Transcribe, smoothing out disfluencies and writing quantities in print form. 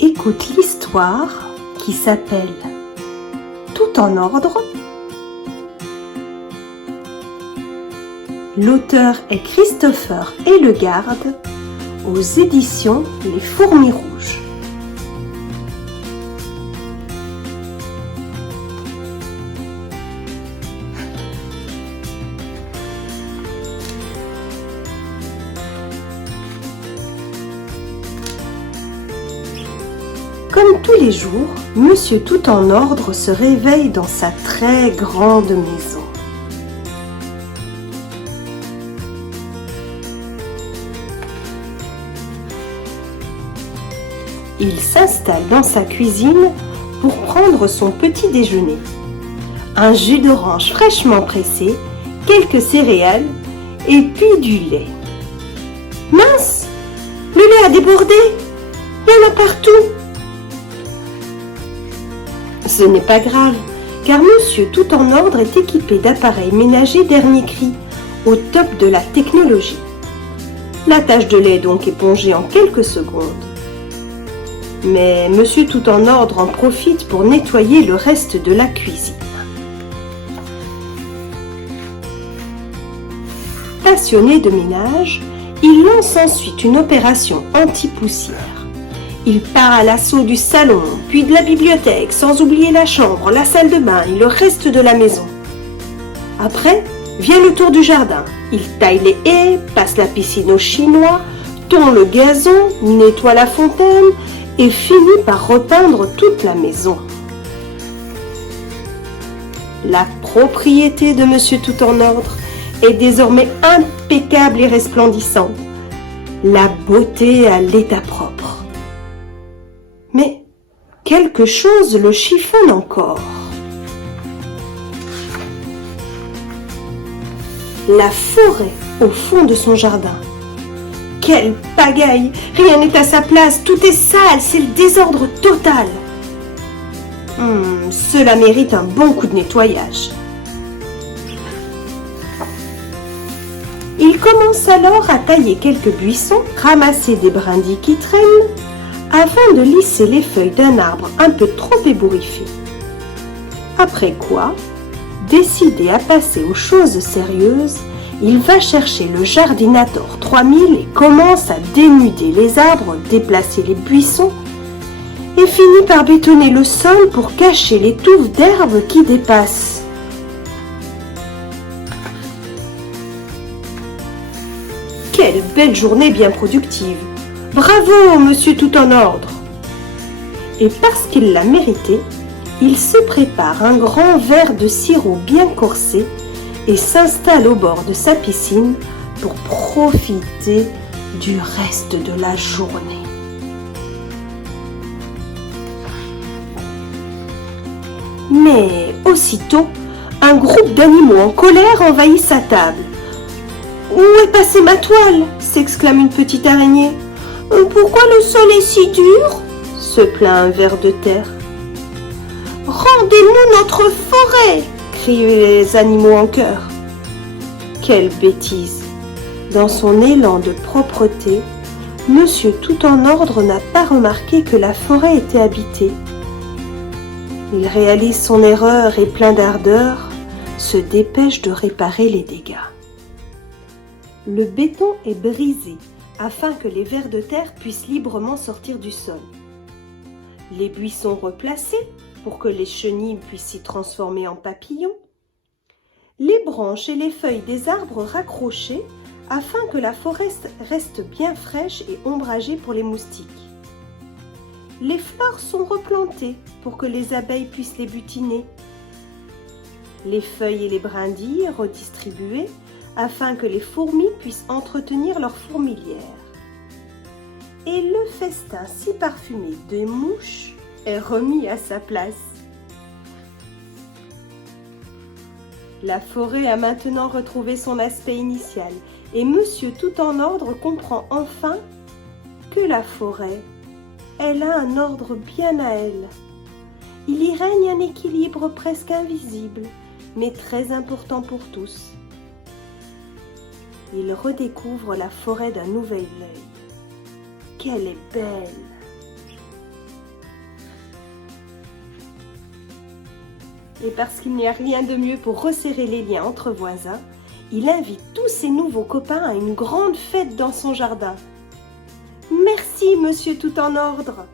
Écoute l'histoire qui s'appelle Tout en ordre. L'auteur est Christopher Hellegarde aux éditions Les Fourmis Rouges. Comme tous les jours, Monsieur Tout en ordre se réveille dans sa très grande maison. Il s'installe dans sa cuisine pour prendre son petit déjeuner. Un jus d'orange fraîchement pressé, quelques céréales et puis du lait. Mince! Le lait a débordé! Il y en a partout! Ce n'est pas grave, car Monsieur Tout en ordre est équipé d'appareils ménagers dernier cri, au top de la technologie. La tache de lait est donc épongée en quelques secondes. Mais Monsieur Tout en ordre en profite pour nettoyer le reste de la cuisine. Passionné de ménage, il lance ensuite une opération anti-poussière. Il part à l'assaut du salon, puis de la bibliothèque, sans oublier la chambre, la salle de bain et le reste de la maison. Après, vient le tour du jardin. Il taille les haies, passe la piscine au chinois, tond le gazon, nettoie la fontaine et finit par repeindre toute la maison. La propriété de Monsieur Tout en ordre est désormais impeccable et resplendissante. La beauté à l'état propre. Mais quelque chose le chiffonne encore. La forêt au fond de son jardin. Quelle pagaille! Rien n'est à sa place, tout est sale, c'est le désordre total. Cela mérite un bon coup de nettoyage. Il commence alors à tailler quelques buissons, ramasser des brindilles qui traînent, afin de lisser les feuilles d'un arbre un peu trop ébouriffé. Après quoi, décidé à passer aux choses sérieuses, il va chercher le Jardinator 3000 et commence à dénuder les arbres, déplacer les buissons et finit par bétonner le sol pour cacher les touffes d'herbe qui dépassent. Quelle belle journée bien productive! Bravo, Monsieur Tout en ordre! Et parce qu'il l'a mérité, il se prépare un grand verre de sirop bien corsé et s'installe au bord de sa piscine pour profiter du reste de la journée. Mais aussitôt, un groupe d'animaux en colère envahit sa table. « Où est passée ma toile ?» s'exclame une petite araignée. « Pourquoi le sol est si dur ?» se plaint un ver de terre. « Rendez-nous notre forêt !» crient les animaux en chœur. Quelle bêtise! Dans son élan de propreté, Monsieur Tout en ordre n'a pas remarqué que la forêt était habitée. Il réalise son erreur et plein d'ardeur, se dépêche de réparer les dégâts. Le béton est brisé afin que les vers de terre puissent librement sortir du sol. Les buissons replacés pour que les chenilles puissent s'y transformer en papillons. Les branches et les feuilles des arbres raccrochées afin que la forêt reste bien fraîche et ombragée pour les moustiques. Les fleurs sont replantées pour que les abeilles puissent les butiner. Les feuilles et les brindilles redistribuées afin que les fourmis puissent entretenir leur fourmilière. Et le festin si parfumé des mouches est remis à sa place. La forêt a maintenant retrouvé son aspect initial et Monsieur Tout en ordre comprend enfin que la forêt, elle a un ordre bien à elle. Il y règne un équilibre presque invisible, mais très important pour tous. Il redécouvre la forêt d'un nouvel œil. Qu'elle est belle! Et parce qu'il n'y a rien de mieux pour resserrer les liens entre voisins, il invite tous ses nouveaux copains à une grande fête dans son jardin. « Merci, monsieur tout en ordre !»